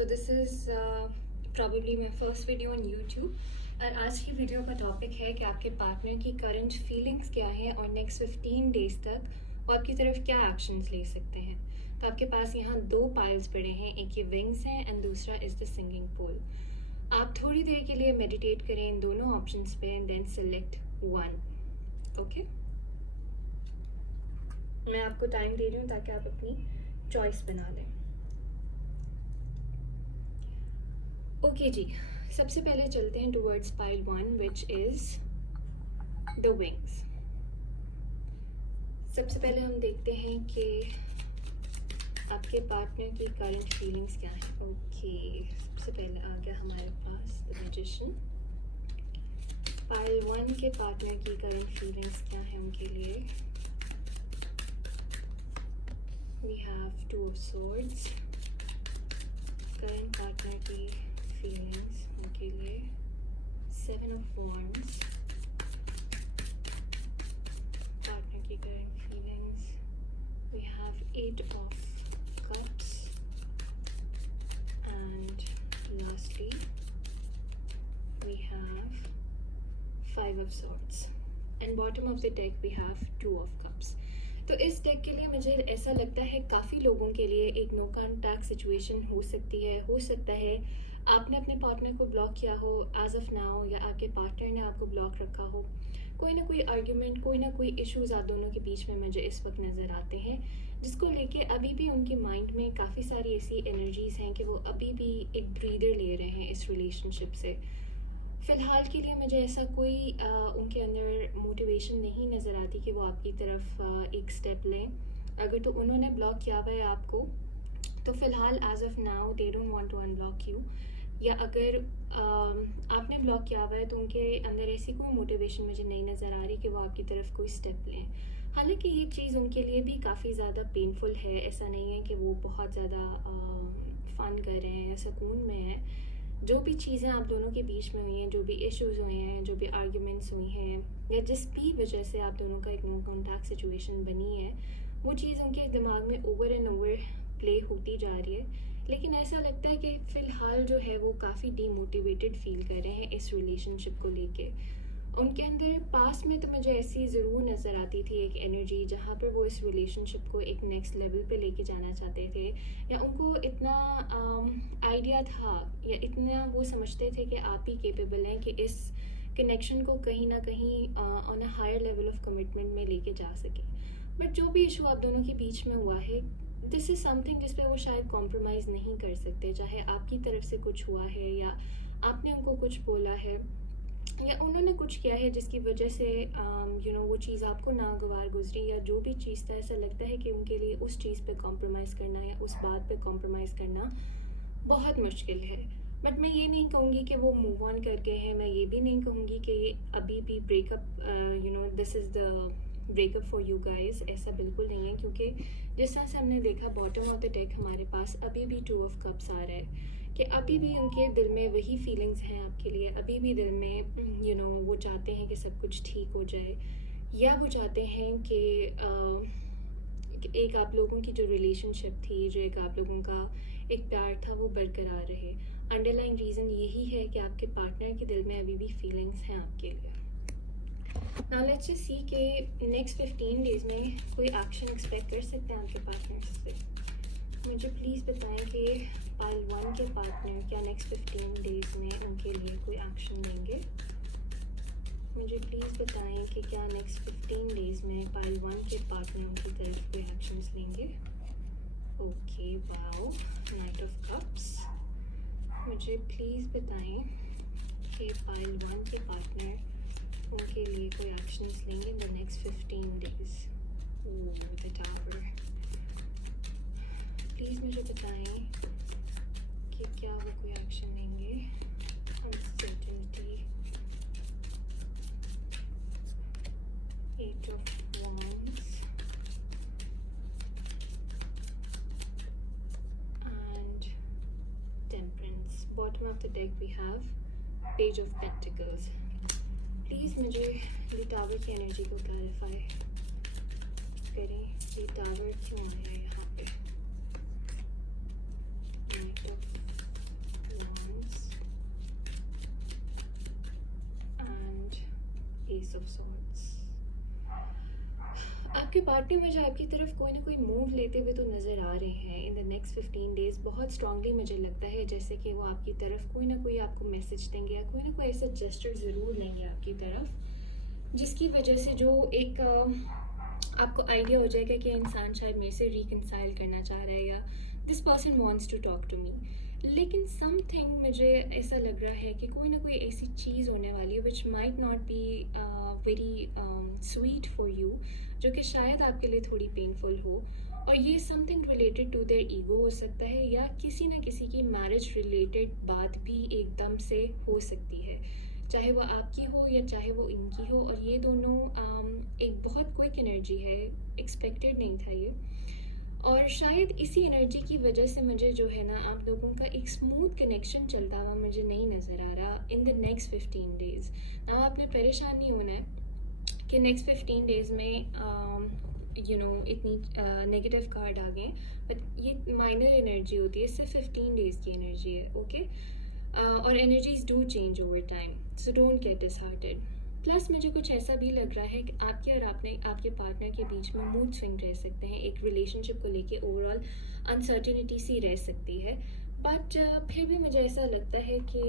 So this is probably my first video on YouTube और आज की वीडियो का टॉपिक है कि आपके पार्टनर की करंट फीलिंग्स क्या हैं और नेक्स्ट 15 डेज तक वो आपकी तरफ क्या एक्शंस ले सकते हैं। तो आपके पास यहाँ दो पाइल्स पड़े हैं, एक ये विंग्स हैं एंड दूसरा इज़ द सिंगिंग पोल। आप थोड़ी देर के लिए मेडिटेट करें इन दोनों ऑप्शंस पे and then select one. Okay, मैं आपको टाइम दे रही हूँ ताकि आप अपनी चॉइस बना लें। ओके जी, सबसे पहले चलते हैं towards pile one which is the wings. सबसे पहले हम देखते हैं कि आपके पार्टनर की करंट फीलिंग्स क्या हैं। ओके, सबसे पहले आ गया हमारे पास द मैजिशियन। पाइल वन के पार्टनर की करंट फीलिंग्स क्या हैं उनके लिए। We have two of swords, current partner की फीलिंग्स उनके लिए। सेवन ऑफ वॉन्ड्स, पार्टनर की current feelings. We have eight of cups and lastly we have five of swords and bottom of the deck we have two of cups. तो इस deck के लिए मुझे ऐसा लगता है काफ़ी लोगों के लिए एक नो कॉन्टैक्ट सिचुएशन हो सकती है। हो सकता है आपने अपने पार्टनर को ब्लॉक किया हो एज ऑफ नाउ, या आपके पार्टनर ने आपको ब्लॉक रखा हो। कोई ना कोई आर्ग्यूमेंट, कोई ना कोई इश्यूज़ आप दोनों के बीच में मुझे इस वक्त नज़र आते हैं, जिसको लेके अभी भी उनके माइंड में काफ़ी सारी ऐसी एनर्जीज़ हैं कि वो अभी भी एक ब्रीदर ले रहे हैं इस रिलेशनशिप से। फ़िलहाल के लिए मुझे ऐसा कोई उनके अंदर मोटिवेशन नहीं नज़र आती कि वो आपकी तरफ एक स्टेप लें। अगर तो उन्होंने ब्लॉक किया हुआ है आपको, तो फ़िलहाल as of now they don't want to unblock you. या अगर आपने ब्लॉक किया हुआ है तो उनके अंदर ऐसी कोई मोटिवेशन मुझे नहीं नज़र आ रही कि वो आपकी तरफ कोई स्टेप लें। हालांकि ये चीज़ उनके लिए भी काफ़ी ज़्यादा पेनफुल है। ऐसा नहीं है कि वो बहुत ज़्यादा फ़न कर रहे हैं या सुकून में है। जो भी चीज़ें आप दोनों के बीच में हुई हैं, जो भी इश्यूज़ हुए हैं, जो भी आर्ग्यूमेंट्स हुई हैं, या जिस भी वजह से आप दोनों का एक नो कॉन्टैक्ट सिचुएशन बनी है, वो चीज़ उनके दिमाग में ओवर एंड ओवर प्ले होती जा रही है। लेकिन ऐसा लगता है कि फ़िलहाल जो है वो काफ़ी डीमोटिवेटेड फील कर रहे हैं इस रिलेशनशिप को लेके। उनके अंदर पास्ट में तो मुझे ऐसी ज़रूर नज़र आती थी एक एनर्जी जहाँ पर वो इस रिलेशनशिप को एक नेक्स्ट लेवल पे लेके जाना चाहते थे, या उनको इतना आइडिया था या इतना वो समझते थे कि आप ही केपेबल हैं कि इस कनेक्शन को कहीं ना कहीं on a higher level of commitment में लेके जा सके। बट जो भी इशू आप दोनों के बीच में हुआ है, दिस इज़ समथिंग जिस पे वो शायद कॉम्प्रोमाइज़ नहीं कर सकते। चाहे आपकी तरफ से कुछ हुआ है, या आपने उनको कुछ बोला है, या उन्होंने कुछ किया है जिसकी वजह से वो चीज़ आपको नागवार गुजरी, या जो भी चीज़ था, ऐसा लगता है कि उनके लिए उस चीज़ पे कॉम्प्रोमाइज़ करना या उस बात पे कॉम्प्रोमाइज़ करना बहुत मुश्किल है। बट मैं ये नहीं कहूँगी कि वो मूव ऑन कर गए हैं। मैं ये भी नहीं कहूँगी कि ये अभी भी breakup this is the breakup for you guys. ऐसा बिल्कुल नहीं है, क्योंकि जिस तरह से हमने देखा बॉटम ऑफ द डेक हमारे पास अभी भी टू ऑफ कप्स आ रहा है कि अभी भी उनके दिल में वही फीलिंग्स हैं आपके लिए। अभी भी दिल में वो चाहते हैं कि सब कुछ ठीक हो जाए, या वो चाहते हैं कि एक आप लोगों की जो रिलेशनशिप थी, जो एक आप लोगों का एक प्यार था, वो बरकरार रहे। अंडरलाइन रीज़न यही है कि आपके पार्टनर के दिल में अभी भी फीलिंग्स हैं आपके लिए। नाउ लेट्स जस्ट सी कि नेक्स्ट 15 डेज़ में कोई एक्शन एक्सपेक्ट कर सकते हैं आपके पार्टनर से। मुझे प्लीज़ बताएं कि पाइल वन के पार्टनर क्या नेक्स्ट 15 डेज़ में उनके लिए कोई एक्शन लेंगे। मुझे प्लीज़ बताएं कि क्या नेक्स्ट 15 डेज़ में पाइल वन के पार्टनर उनकी तरफ कोई एक्शंस लेंगे। Okay, wow, night of cups. मुझे प्लीज़ बताएं कि पाइल वन के पार्टनर उनके लिए कोई एक्शंस लेंगे in the next 15 days. The tower. Please मुझे बताएं कि क्या वो कोई एक्शन लेंगे। Uncertainty, eight of wands and temperance. Bottom of the deck we have page of pentacles. Please मुझे ये टावर की एनर्जी को क्लैरिफाई करें। ये टावर क्यों आया यहाँ पे। Night of S of swords. आपके पार्टनर मुझे आपकी तरफ कोई ना कोई मूव लेते हुए तो नज़र आ रहे हैं इन द नेक्स्ट 15 डेज़। बहुत स्ट्रांगली मुझे लगता है जैसे कि वो आपकी तरफ कोई ना कोई आपको मैसेज देंगे या कोई ना कोई ऐसा जेस्चर ज़रूर लेंगे आपकी तरफ, जिसकी वजह से जो एक आपको आइडिया हो जाएगा कि इंसान शायद मेरे से रिकनसाइल करना चाह रहा है या this person wants to talk to me. लेकिन समथिंग मुझे ऐसा लग रहा है कि कोई ना कोई ऐसी चीज़ होने वाली है which might not be very sweet for you, जो कि शायद आपके लिए थोड़ी पेनफुल हो। और ये something related to their ego हो सकता है या किसी ना किसी की मैरिज रिलेटेड बात भी एकदम से हो सकती है, चाहे वो आपकी हो या चाहे वो इनकी हो। और ये दोनों एक बहुत क्विक एनर्जी है, एक्सपेक्टेड नहीं था ये। और शायद इसी एनर्जी की वजह से मुझे जो है ना आप लोगों का एक स्मूथ कनेक्शन चलता हुआ मुझे नहीं नज़र आ रहा इन द नेक्स्ट 15 डेज़। ना आपने परेशान नहीं होना है कि नेक्स्ट 15 डेज़ में इतनी नेगेटिव कार्ड आ गए, बट ये माइनर एनर्जी होती है, सिर्फ 15 डेज़ की एनर्जी है, ओके। और energies do change over time, so don't get disheartened. Plus मुझे कुछ ऐसा भी लग रहा है कि आपके और आपके पार्टनर के बीच में मूड स्विंग रह सकते हैं, एक रिलेशनशिप को लेके ओवरऑल अनसर्टिनिटी सी रह सकती है। बट फिर भी मुझे ऐसा लगता है कि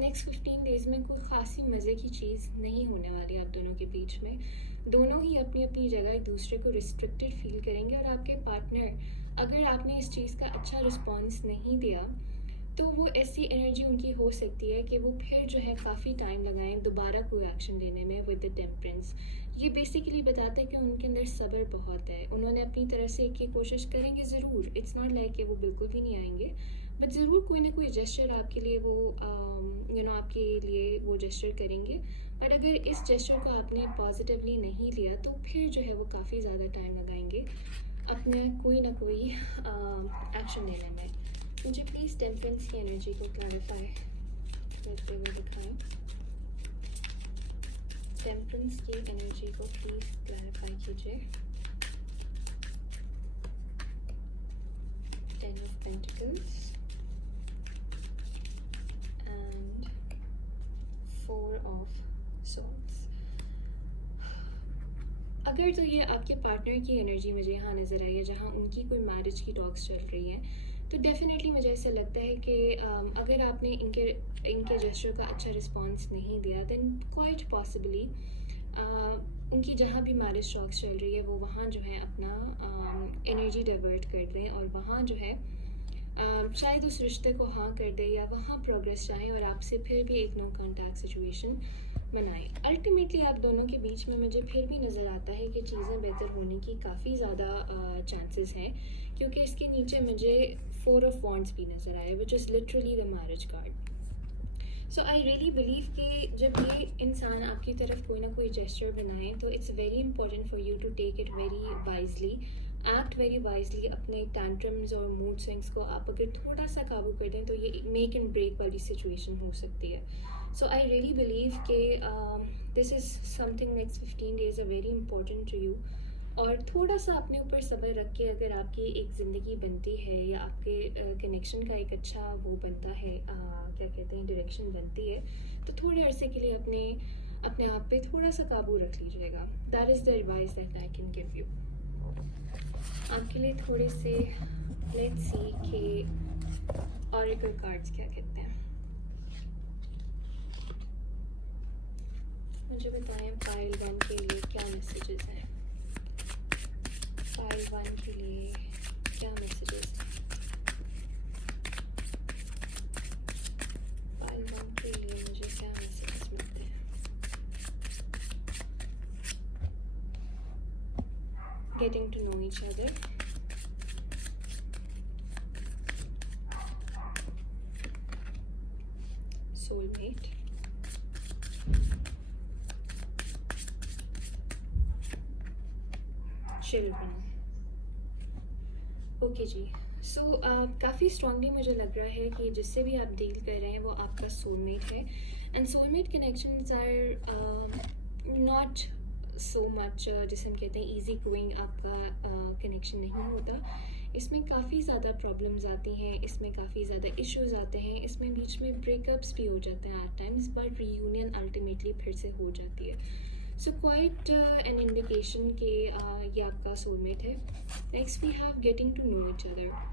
नेक्स्ट 15 डेज़ में कोई ख़ासी मज़े की चीज़ नहीं होने वाली आप दोनों के बीच में। दोनों ही अपनी अपनी जगह एक दूसरे को रिस्ट्रिक्टेड फील करेंगे। और आपके पार्टनर, अगर आपने इस चीज़ का अच्छा रिस्पॉन्स नहीं दिया तो वो ऐसी एनर्जी उनकी हो सकती है कि वो फिर जो है काफ़ी टाइम लगाएं दोबारा कोई एक्शन लेने में विद द टेम्परेंस। ये बेसिकली बताता है कि उनके अंदर सब्र बहुत है, उन्होंने अपनी तरफ से एक ही कोशिश करेंगे ज़रूर। इट्स नॉट लाइक कि वो बिल्कुल भी नहीं आएंगे, बट ज़रूर कोई ना कोई जेस्चर आपके लिए वो आपके लिए वो जेस्चर करेंगे। बट अगर इस जेस्चर को आपने पॉजिटिवली नहीं लिया तो फिर जो है वो काफ़ी ज़्यादा टाइम लगाएंगे अपने कोई ना कोई एक्शन लेने में। मुझे प्लीज़ टेम्परेंस की एनर्जी को क्लैरिफाई करते हुए दिखाएं। टेम्परेंस की एनर्जी को प्लीज़ क्लैरिफाई कीजिए। 10 of Pentacles and 4 of Swords। अगर तो ये आपके पार्टनर की एनर्जी मुझे यहाँ नज़र आई है जहाँ उनकी कोई मैरिज की टॉक्स चल रही है, तो डेफिनेटली मुझे ऐसा लगता है कि अगर आपने इनके जेस्चर का अच्छा रिस्पांस नहीं दिया देन क्वाइट पॉसिबली उनकी जहाँ भी मैरिज टॉक्स चल रही है वो वहाँ जो है अपना एनर्जी डाइवर्ट कर दें और वहाँ जो है शायद उस रिश्ते को हाँ कर दे या वहाँ प्रोग्रेस चाहें और आपसे फिर भी एक नो कॉन्टैक्ट सिचुएशन बनाएं। अल्टीमेटली आप दोनों के बीच में मुझे फिर भी नज़र आता है कि चीज़ें बेहतर होने की काफ़ी ज़्यादा चांसेस हैं, क्योंकि इसके नीचे मुझे 4 of Wands भी नज़र आया which is literally the marriage card. So I really believe कि जब ये इंसान आपकी तरफ कोई ना कोई जेस्चर बनाए तो it's very important for you to take it very wisely, act very wisely. अपने टैंट्रम्स और मूड स्विंग्स को आप अगर थोड़ा सा काबू कर दें तो ये मेक एंड ब्रेक वाली सिचुएशन हो सकती है। सो आई रियली बिलीव कि this is something next 15 days are very important to you. और थोड़ा सा अपने ऊपर सब्र रख के अगर आपकी एक ज़िंदगी बनती है या आपके कनेक्शन का एक अच्छा वो बनता है, क्या कहते हैं, डायरेक्शन बनती है, तो थोड़े अरसे के लिए अपने आप पे थोड़ा सा काबू रख लीजिएगा। That is the advice that I can give you. आपके लिए थोड़े से लेट्स सी कि ऑरेकल कार्ड्स क्या कहते हैं। मुझे बताएं पाइल 1 के लिए क्या मैसेजेस हैं। पाइल 1 के लिए क्या मैसेजेस हैं। पाइल 1 के लिए मुझे क्या मैसेजेस मिलते हैं। Getting to know each other, soulmate, children। Okay जी, सो काफ़ी स्ट्रांगली मुझे लग रहा है कि जिससे भी आप डील कर रहे हैं वो आपका सोलमेट है। And soulmate connections are not so much जिसे हम कहते हैं ईजी गोइंग, आपका कनेक्शन नहीं होता। इसमें काफ़ी ज़्यादा प्रॉब्लम्स आती हैं, इसमें काफ़ी ज़्यादा इश्यूज आते हैं, इसमें बीच में ब्रेकअप्स भी हो जाते हैं at times, but reunion ultimately फिर से हो जाती है. सो क्वाइट एन इंडिकेशन कि ये आपका सोलमेट है. Next we have getting to know each other.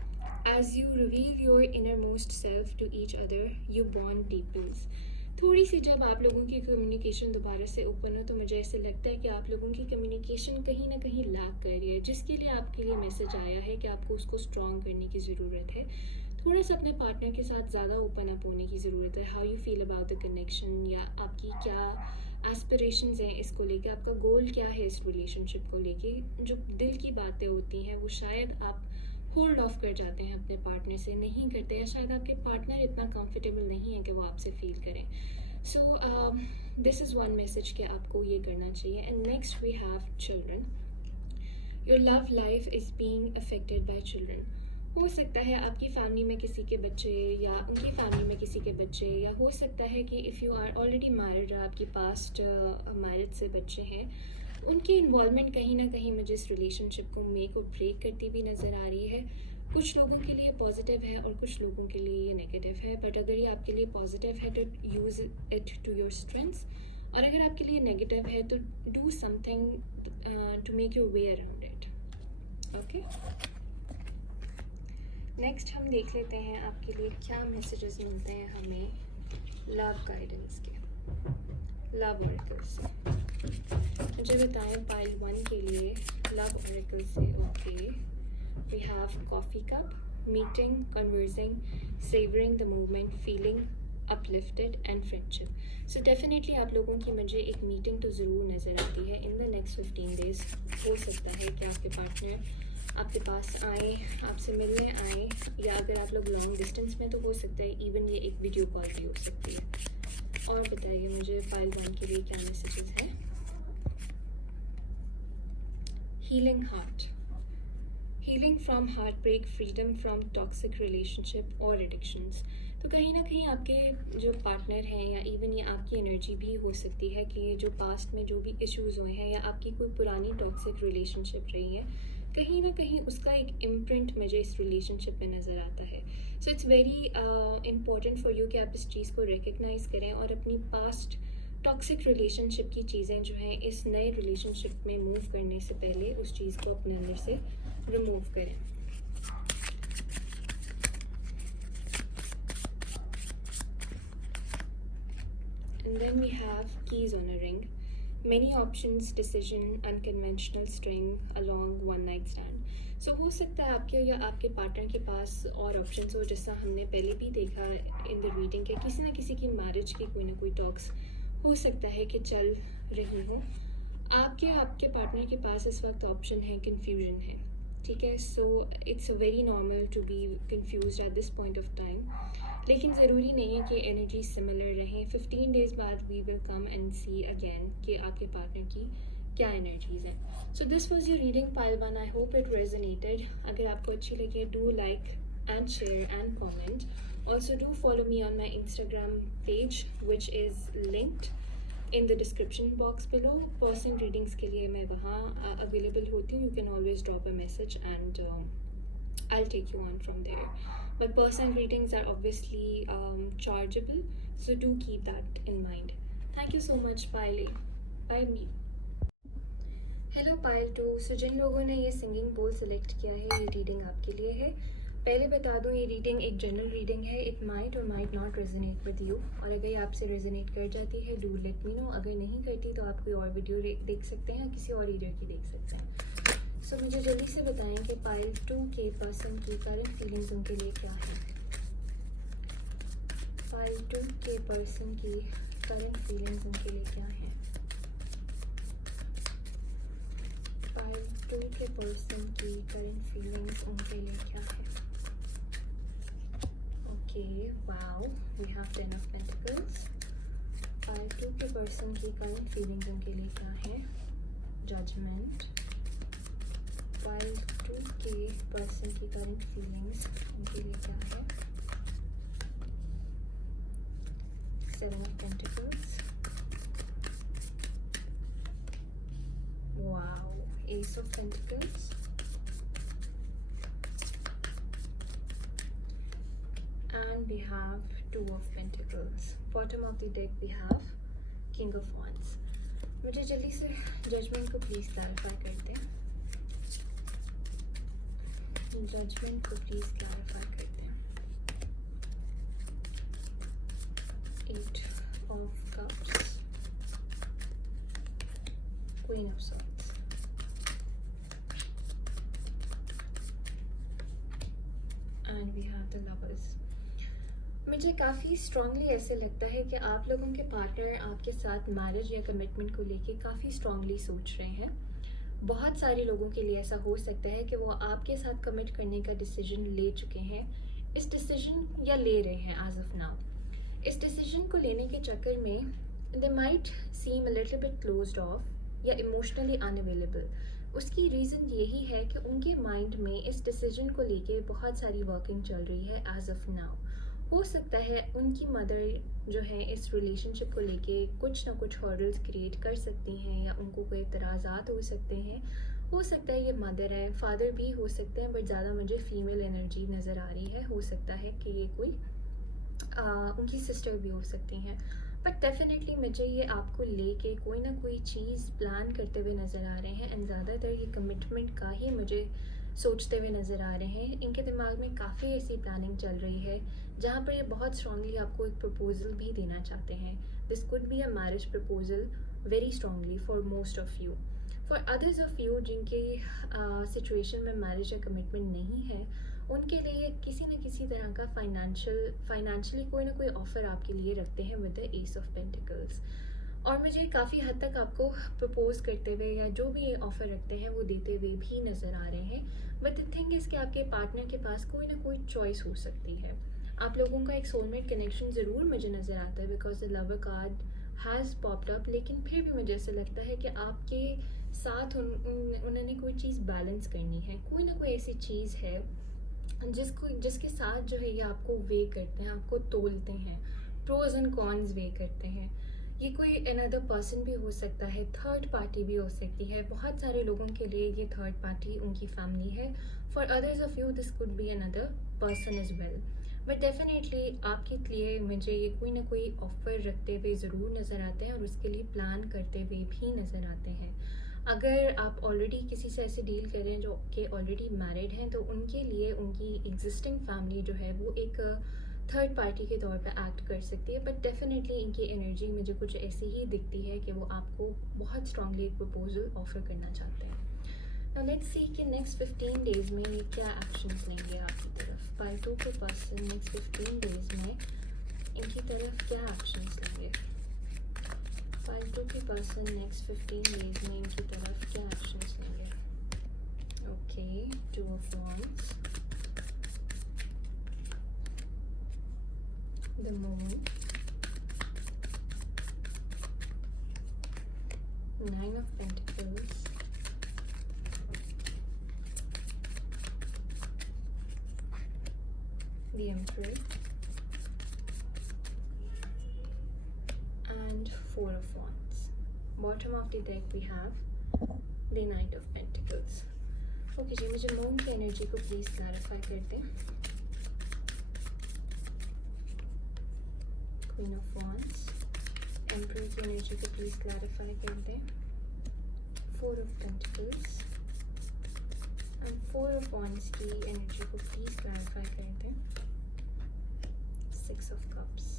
As you reveal your innermost self to each other, you bond deepens. थोड़ी सी जब आप लोगों की कम्युनिकेशन दोबारा से ओपन हो तो मुझे ऐसे लगता है कि आप लोगों की कम्युनिकेशन कहीं ना कहीं लैक कर रही है, जिसके लिए आपके लिए मैसेज आया है कि आपको उसको स्ट्रॉन्ग करने की ज़रूरत है. थोड़ा सा अपने पार्टनर के साथ ज़्यादा ओपन अप होने की ज़रूरत है. How you feel about the connection, या आपकी क्या एस्पिरेशंस हैं इसको लेके, आपका गोल क्या है इस रिलेशनशिप को लेके. जो दिल की बातें होती हैं वो शायद आप होल्ड ऑफ कर जाते हैं अपने पार्टनर से, नहीं करते, या शायद आपके पार्टनर इतना कंफर्टेबल नहीं है कि वो आपसे फील करें. So this is one message कि आपको ये करना चाहिए. And next we have children. Your love life is being affected by children. हो सकता है आपकी फैमिली में किसी के बच्चे, या उनकी फैमिली में किसी के बच्चे, या हो सकता है कि if you are already married, आपकी पास्ट मैरिज से बच्चे हैं, उनकी इन्वॉल्वमेंट कहीं ना कहीं मुझे इस रिलेशनशिप को मेक और ब्रेक करती भी नज़र आ रही है. कुछ लोगों के लिए पॉजिटिव है और कुछ लोगों के लिए ये नेगेटिव है, बट अगर ये आपके लिए पॉजिटिव है तो use it to your strengths, और अगर आपके लिए नेगेटिव है तो do something to make your way around it. Okay, next हम देख लेते हैं आपके लिए क्या मैसेजेस मिलते हैं हमें लव गाइडेंस के, लव ऑरेकल से. मुझे बताएं पाइल 1 के लिए लव ऑरेकल से. Okay, we have coffee cup, meeting, conversing, savouring the movement, feeling uplifted and friendship. So definitely आप लोगों की मुझे एक मीटिंग तो ज़रूर नज़र आती है इन द नेक्स्ट 15 डेज. हो सकता है कि आपके पार्टनर आपके पास आए, आपसे मिलने आए, या अगर आप लोग लॉन्ग डिस्टेंस में तो हो सकता है इवन ये एक वीडियो कॉल भी हो सकती है. और बताइए मुझे पाइल 1 के लिए क्या मैसेजेस हैं. Healing heart, healing from heartbreak, freedom from toxic relationship और एडिक्शंस. तो कहीं ना कहीं आपके जो पार्टनर हैं, या इवन ये आपकी एनर्जी भी हो सकती है कि जो पास्ट में जो भी इश्यूज़ हुए हैं, या आपकी कोई पुरानी टॉक्सिक रिलेशनशिप रही है, कहीं ना कहीं उसका एक इम्प्रिंट मुझे इस रिलेशनशिप में नज़र आता है. So it's very important for you कि आप इस चीज़ को रिकग्नाइज़ करें और अपनी पास्ट टॉक्सिक रिलेशनशिप की चीज़ें जो हैं इस नए रिलेशनशिप में मूव करने से पहले उस चीज़ को अपने अंदर से रिमूव करें. And then we have keys on a ring. Many options, decision, unconventional string along one night stand. So हो सकता है आपके या आपके पार्टनर के पास और ऑप्शंस हो, जैसा हमने पहले भी देखा इन द रीडिंग के किसी न किसी की मैरिज की कोई ना कोई टॉक्स हो सकता है कि चल रही हो. आपके पार्टनर के पास इस वक्त ऑप्शन है कन्फ्यूजन है. ठीक है, so it's very normal to be confuse at this point of time, लेकिन ज़रूरी नहीं है कि एनर्जी सिमिलर रहें. 15 डेज़ बाद we will come and see again कि आपके पार्टनर की क्या एनर्जीज़ हैं. So this was your reading pile 1. I hope it resonated. अगर आपको अच्छी लगे do like and share and comment. Also do follow me on my Instagram page which is linked in the description box below. Personal readings के लिए मैं वहाँ available होती हूँ. You can always drop a message and I'll take you on from there. But personal readings are obviously chargeable, so do keep that in mind. Thank you so much, Pile. Bye me. Hello Pile 2. So जिन लोगों ने ये singing बोल select किया है, ये reading आपके लिए है. पहले बता दूँ ये रीडिंग एक जनरल रीडिंग है. इट माइट और might not resonate with you, और अगर ये आपसे रेजोनेट कर जाती है डू लेट मी नो. अगर नहीं करती तो आप कोई और वीडियो देख सकते हैं या किसी और रीडर की देख सकते हैं. सो मुझे जल्दी से बताएं कि पाइल 2 के पर्सन की करंट फीलिंग्स उनके लिए क्या है. पाइल 2 के पर्सन की करंट फीलिंग्स उनके लिए क्या है. पाइल 2 के पर्सन की करंट फीलिंग्स उनके लिए क्या है. Okay, wow, we have 10 of pentacles. Pile 2 के पर्सन की करंट फीलिंग्स उनके लिए क्या है. जजमेंट. पाइल 2 के पर्सन की करंट फीलिंग्स उनके लिए क्या है. 7 of Pentacles. Wow, Ace of Pentacles. we have Two of Pentacles. Bottom of the deck we have King of Wands. मुझे जल्दी से जजमेंट को प्लीज़ क्लैरिफाई कर दें. जजमेंट को प्लीज़ क्लैरिफाई कर दें. 8 of Cups, Queen of Swords. And we have the Lovers. मुझे काफ़ी स्ट्रांगली ऐसे लगता है कि आप लोगों के पार्टनर आपके साथ मैरिज या कमिटमेंट को लेके काफ़ी स्ट्रांगली सोच रहे हैं. बहुत सारे लोगों के लिए ऐसा हो सकता है कि वो आपके साथ कमिट करने का डिसीजन ले चुके हैं, इस डिसीजन या ले रहे हैं एज ऑफ नाउ. इस डिसीजन को लेने के चक्कर में they might seem a little bit closed of या इमोशनली अनअवेलेबल. उसकी रीज़न यही है कि उनके माइंड में इस डिसीजन को लेके बहुत सारी वर्किंग चल रही है एज ऑफ नाउ. हो सकता है उनकी मदर जो है इस रिलेशनशिप को लेके कुछ ना कुछ हर्डल्स क्रिएट कर सकती हैं या उनको कोई इतराज़ात हो सकते हैं. हो सकता है ये मदर है, फादर भी हो सकते हैं, बट ज़्यादा मुझे फीमेल एनर्जी नज़र आ रही है. हो सकता है कि ये कोई उनकी सिस्टर भी हो सकती हैं. बट डेफिनेटली मुझे ये आपको लेके कोई ना कोई चीज़ प्लान करते हुए नज़र आ रहे हैं. एंड ज़्यादातर ये कमिटमेंट का ही मुझे सोचते हुए नज़र आ रहे हैं. इनके दिमाग में काफ़ी ऐसी प्लानिंग चल रही है जहाँ पर ये बहुत स्ट्रांगली आपको एक प्रपोजल भी देना चाहते हैं. This could be a marriage proposal very strongly for most of you. For others of you जिनके सिचुएशन में मैरिज या कमिटमेंट नहीं है, उनके लिए किसी न किसी तरह का फाइनेंशियली कोई ना कोई ऑफ़र आपके लिए रखते हैं with the S of pentacles. और मुझे काफ़ी हद तक आपको प्रपोज करते हुए या जो भी ये ऑफ़र रखते हैं वो देते हुए भी नज़र आ रहे हैं. बट द थिंग इज़ कि आपके पार्टनर के पास कोई ना कोई चॉइस हो सकती है. आप लोगों का एक सोलमेट कनेक्शन ज़रूर मुझे नज़र आता है because the lover card has popped up. लेकिन फिर भी मुझे ऐसा लगता है कि आपके साथ उन्होंने कोई चीज़ बैलेंस करनी है. कोई ना कोई ऐसी चीज़ है जिसके साथ जो है ये आपको वे करते हैं, आपको तोलते हैं, प्रोज एंड कॉन्स वे करते हैं. ये कोई अनदर पर्सन भी हो सकता है, थर्ड पार्टी भी हो सकती है. बहुत सारे लोगों के लिए ये थर्ड पार्टी उनकी फैमिली है. For others of you this could be another person as well. But definitely आपके लिए मुझे ये कोई ना कोई ऑफ़र रखते हुए ज़रूर नज़र आते हैं और उसके लिए प्लान करते हुए भी नज़र आते हैं. अगर आप ऑलरेडी किसी से ऐसे डील कर रहे हैं जो कि ऑलरेडी मैरिड हैं, तो उनके लिए उनकी एग्जिस्टिंग फैमिली जो है वो एक थर्ड पार्टी के तौर पे एक्ट कर सकती है. बट डेफिनेटली इनकी एनर्जी मुझे कुछ ऐसी ही दिखती है कि वो आपको बहुत स्ट्रांगली एक प्रपोजल ऑफ़र करना चाहते हैं. नाउ लेट्स सी कि नेक्स्ट 15 डेज़ में ये क्या एक्शंस लेंगे आपकी तरफ. फालतू के पर्सन नेक्स्ट 15 डेज़ में इनकी तरफ क्या एक्शंस लेंगे. फालतू के पर्सन नेक्स्ट 15 डेज़ में इनकी तरफ क्या एक्शंस लेंगे. Okay, 2 of Wands, the Moon, 9 of Pentacles, the Emperor, and 4 of Wands. Bottom of the deck we have the Knight of Pentacles. Okay जी, मुझे मून की एनर्जी को प्लीज़ क्लैरिफाई कर दें. क्वीन ऑफ वॉन्ड्स, एम्परर की energy को please clarify कर दें. 4 of Pentacles and 4 of Wands की एनर्जी को प्लीज़ क्लैरिफाई कर दें. 6 of Cups.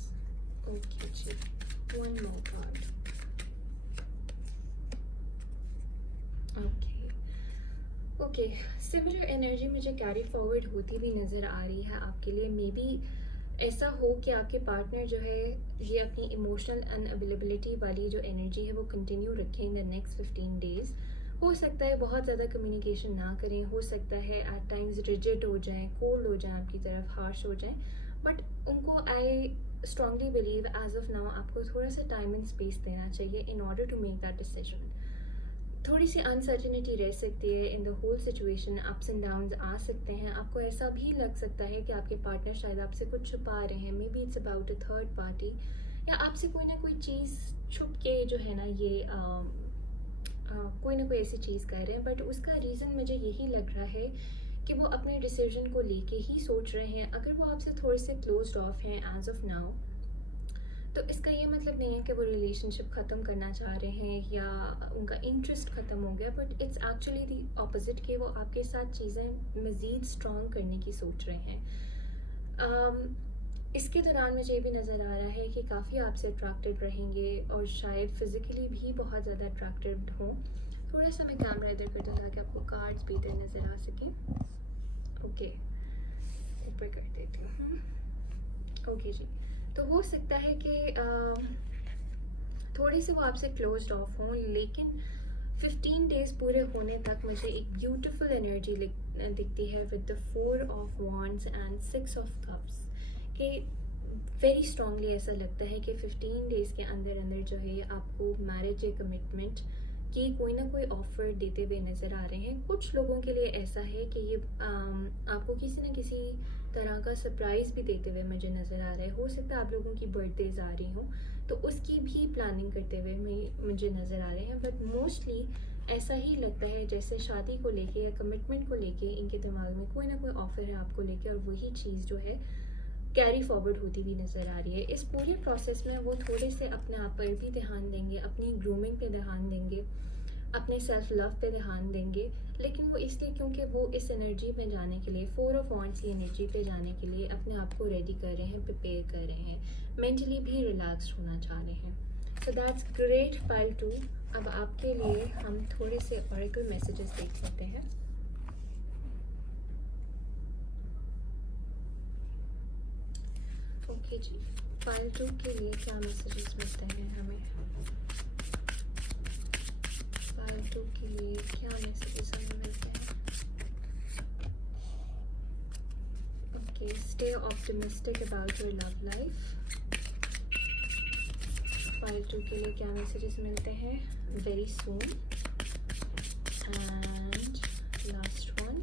ओके जी, one more card. Okay, similar energy मुझे कैरी फॉरवर्ड होती भी नज़र आ रही है आपके लिए. मे बी ऐसा हो कि आपके पार्टनर जो है ये अपनी इमोशनल अनअवेलेबिलिटी वाली जो एनर्जी है वो कंटिन्यू रखें इन द नेक्स्ट 15 डेज़. हो सकता है बहुत ज़्यादा कम्युनिकेशन ना करें, हो सकता है एट टाइम्स रिजिड हो जाएं, कोल्ड हो जाएं, आपकी तरफ हार्श हो जाएं. बट उनको I strongly believe as of now आपको थोड़ा सा टाइम एंड स्पेस देना चाहिए in order to make that decision. थोड़ी सी अनसर्टिनिटी रह सकती है in the whole situation. Ups and downs आ सकते हैं. आपको ऐसा भी लग सकता है कि आपके पार्टनर शायद आपसे कुछ छुपा रहे हैं. May be it's about a third party, या आपसे कोई ना कोई चीज़ छुप के जो है ना ये कोई ना कोई ऐसी चीज़ कह रहे हैं. बट उसका रीज़न मुझे यही लग रहा है कि वो अपने डिसीजन को लेके ही सोच रहे हैं। अगर वो आपसे थोड़े से क्लोज्ड ऑफ हैं एज ऑफ नाउ, तो इसका ये मतलब नहीं है कि वो रिलेशनशिप ख़त्म करना चाह रहे हैं या उनका इंटरेस्ट ख़त्म हो गया, but it's actually the opposite कि वो आपके साथ चीज़ें मज़ीद स्ट्रॉन्ग करने की सोच रहे हैं। इसके दौरान मुझे ये भी नज़र आ रहा है कि काफ़ी आपसे अट्रैक्टेड रहेंगे और शायद फिज़िकली भी बहुत ज़्यादा अट्रैक्टेड हों। थोड़ा सा मैं कैमरा इधर कर दूँ ताकि आपको कार्ड्स भी इधर नज़र आ सकें। ओके, ऊपर कर देती हूँ। ओके जी, तो हो सकता है कि थोड़ी सी वो आपसे क्लोज्ड ऑफ हों, लेकिन 15 डेज़ पूरे होने तक मुझे एक ब्यूटीफुल एनर्जी दिखती है with the 4 of wands and 6 of cups कि वेरी स्ट्रांगली ऐसा लगता है कि 15 डेज़ के अंदर अंदर जो है आपको मैरिज या कमिटमेंट कि कोई ना कोई ऑफ़र देते हुए नज़र आ रहे हैं। कुछ लोगों के लिए ऐसा है कि ये आपको किसी न किसी तरह का सरप्राइज़ भी देते हुए मुझे नज़र आ रहा है। हो सकता है आप लोगों की बर्थडेज़ आ रही हों, तो उसकी भी प्लानिंग करते हुए मुझे नज़र आ रहे हैं। बट मोस्टली ऐसा ही लगता है जैसे शादी को लेके या कमिटमेंट को लेके इनके दिमाग में कोई ना कोई ऑफ़र है आपको लेके, और वही चीज़ जो है कैरी फॉरवर्ड होती हुई नज़र आ रही है। इस पूरे प्रोसेस में वो थोड़े से अपने आप पर भी ध्यान देंगे, अपनी ग्रूमिंग पे ध्यान देंगे, अपने सेल्फ लव पे ध्यान देंगे, लेकिन वो इसलिए क्योंकि वो इस एनर्जी में जाने के लिए, 4 ऑफ वॉन्ड्स की एनर्जी पे जाने के लिए अपने आप को रेडी कर रहे हैं, प्रिपेयर कर रहे हैं, मेंटली भी रिलैक्स्ड होना चाह रहे हैं। So that's great pile 2। अब आपके लिए हम थोड़े से ऑरेकल मैसेजेस देख लेते हैं। ओके जी, पाइल 2 के लिए क्या मैसेजेस मिलते हैं हमें? पाइल 2 के लिए क्या मैसेजेस हमें मिलते हैं? Okay, stay optimistic about your love life. Pile 2 के लिए क्या मैसेजेस मिलते हैं? Very soon. And last one,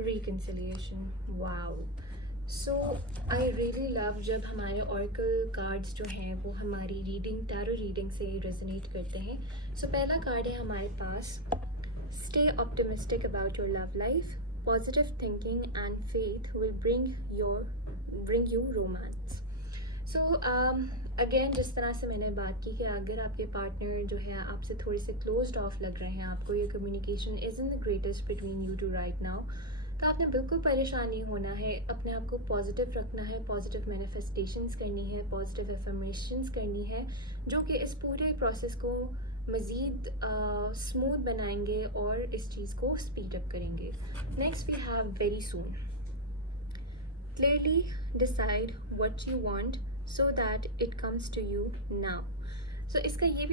reconciliation. Wow, so I really love जब हमारे ऑरेकल कार्ड्स जो हैं वो हमारी रीडिंग, टैरो रीडिंग से रेजोनेट करते हैं। सो पहला कार्ड है हमारे पास, stay optimistic about your love life, positive thinking and faith will bring you romance. So again, जिस तरह से मैंने बात की कि अगर आपके पार्टनर जो है आपसे थोड़े से क्लोज्ड ऑफ लग रहे हैं, आपको ये communication is in the greatest between you two right now, तो आपने बिल्कुल परेशान नहीं होना है, अपने आप को पॉजिटिव रखना है, पॉजिटिव मैनिफेस्टेशंस करनी है, पॉजिटिव एफर्मेशंस करनी है, जो कि इस पूरे प्रोसेस को मज़ीद स्मूथ बनाएंगे और इस चीज़ को स्पीड अप करेंगे। Next we have very soon, clearly decide what you want so that it comes to you now. So इसका ये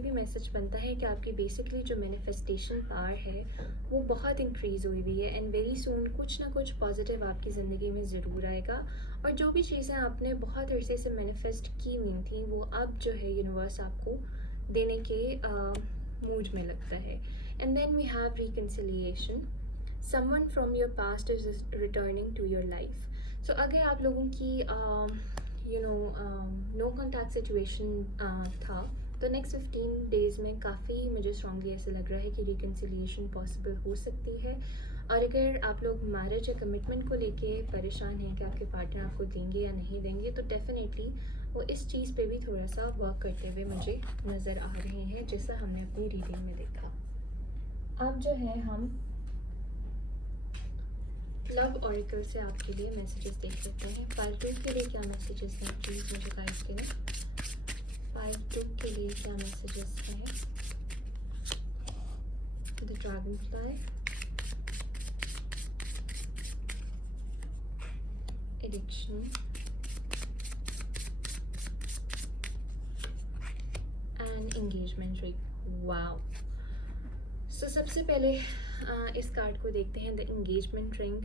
भी मैसेज बनता है कि आपकी बेसिकली जो मैनिफेस्टेशन पावर है वो बहुत इंक्रीज़ हुई हुई है, एंड वेरी सून कुछ ना कुछ पॉजिटिव आपकी ज़िंदगी में ज़रूर आएगा, और जो भी चीज़ें आपने बहुत अरसे से मैनिफेस्ट की हुई थी वो अब जो है यूनिवर्स आपको देने के मूड में लगता है। And then we have reconciliation, someone from your past is returning to your life. So अगर आप लोगों की नो कॉन्टैक्ट सिचुएशन था, तो नेक्स्ट 15 डेज़ में काफ़ी मुझे स्ट्रांगली ऐसे लग रहा है कि रिकन्सिलिएशन पॉसिबल हो सकती है। और अगर आप लोग मैरिज या कमिटमेंट को लेके परेशान हैं कि आपके पार्टनर आपको देंगे या नहीं देंगे, तो डेफिनेटली वो इस चीज़ पे भी थोड़ा सा वर्क करते हुए मुझे नज़र आ रहे हैं, जैसा हमने अपनी रीडिंग में देखा। अब जो है हम लव ऑरेकल से आपके लिए मैसेजेस देख लेते हैं। पाइल 2 के लिए क्या मैसेजेस हैं, प्लीज़ मुझे गाइड करें। पाइल 2 के लिए क्या मैसेजेस हैं? The dragonfly, addiction and engagement ring. Wow, so सबसे पहले इस कार्ड को देखते हैं, द एंगेजमेंट रिंग,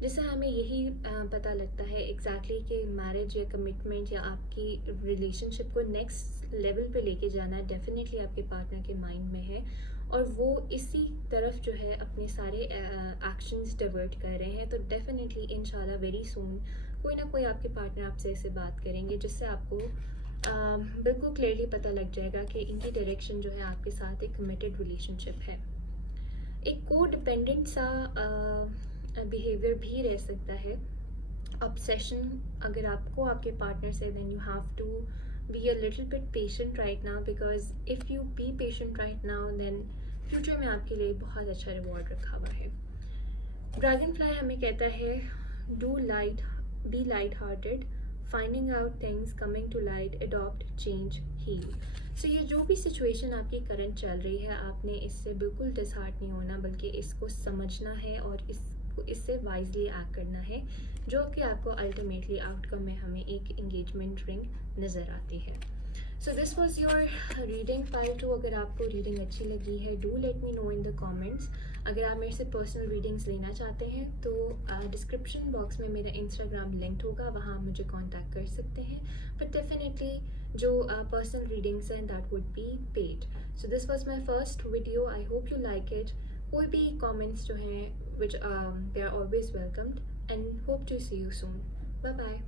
जिससे हमें यही पता लगता है एग्जैक्टली कि मैरिज या कमिटमेंट या आपकी रिलेशनशिप को नेक्स्ट लेवल पे लेके जाना डेफिनेटली आपके पार्टनर के माइंड में है, और वो इसी तरफ जो है अपने सारे एक्शंस डिवर्ट कर रहे हैं। तो डेफिनेटली इंशाल्लाह वेरी सून कोई ना कोई आपके पार्टनर आपसे ऐसे बात करेंगे जिससे आपको बिल्कुल क्लियरली पता लग जाएगा कि इनकी डायरेक्शन जो है आपके साथ एक कमिटेड रिलेशनशिप है। एक को डिपेंडेंट सा बिहेवियर भी रह सकता है। ऑब्सेशन अगर आपको आपके पार्टनर से, then you have to be a little bit patient right now, because if you be patient right now then future में आपके लिए बहुत अच्छा रिवॉर्ड रखा हुआ है। ड्रैगन फ्लाई हमें कहता है be light hearted, finding out things, coming to light, adopt, change, heal. So ये जो भी सिचुएशन आपकी करंट चल रही है, आपने इससे बिल्कुल डिसहार्ट नहीं होना, बल्कि इसको समझना है और इससे वाइजली एक्ट करना है, जो कि आपको अल्टीमेटली आउटकम में हमें एक एंगेजमेंट रिंग नज़र आती है। सो this was your reading part 2। अगर आपको रीडिंग अच्छी लगी है, do let me know in the comments. अगर आप मेरे से पर्सनल रीडिंग्स लेना चाहते हैं तो डिस्क्रिप्शन बॉक्स में मेरा इंस्टाग्राम लिंक्ड होगा, वहाँ आप मुझे कांटेक्ट कर सकते हैं। बट डेफिनेटली जो पर्सनल रीडिंग्स हैं that would be paid. So this was my first video, I hope you like it. कोई भी कमेंट्स जो हैं which they are always welcomed, and hope to see you soon. Bye bye.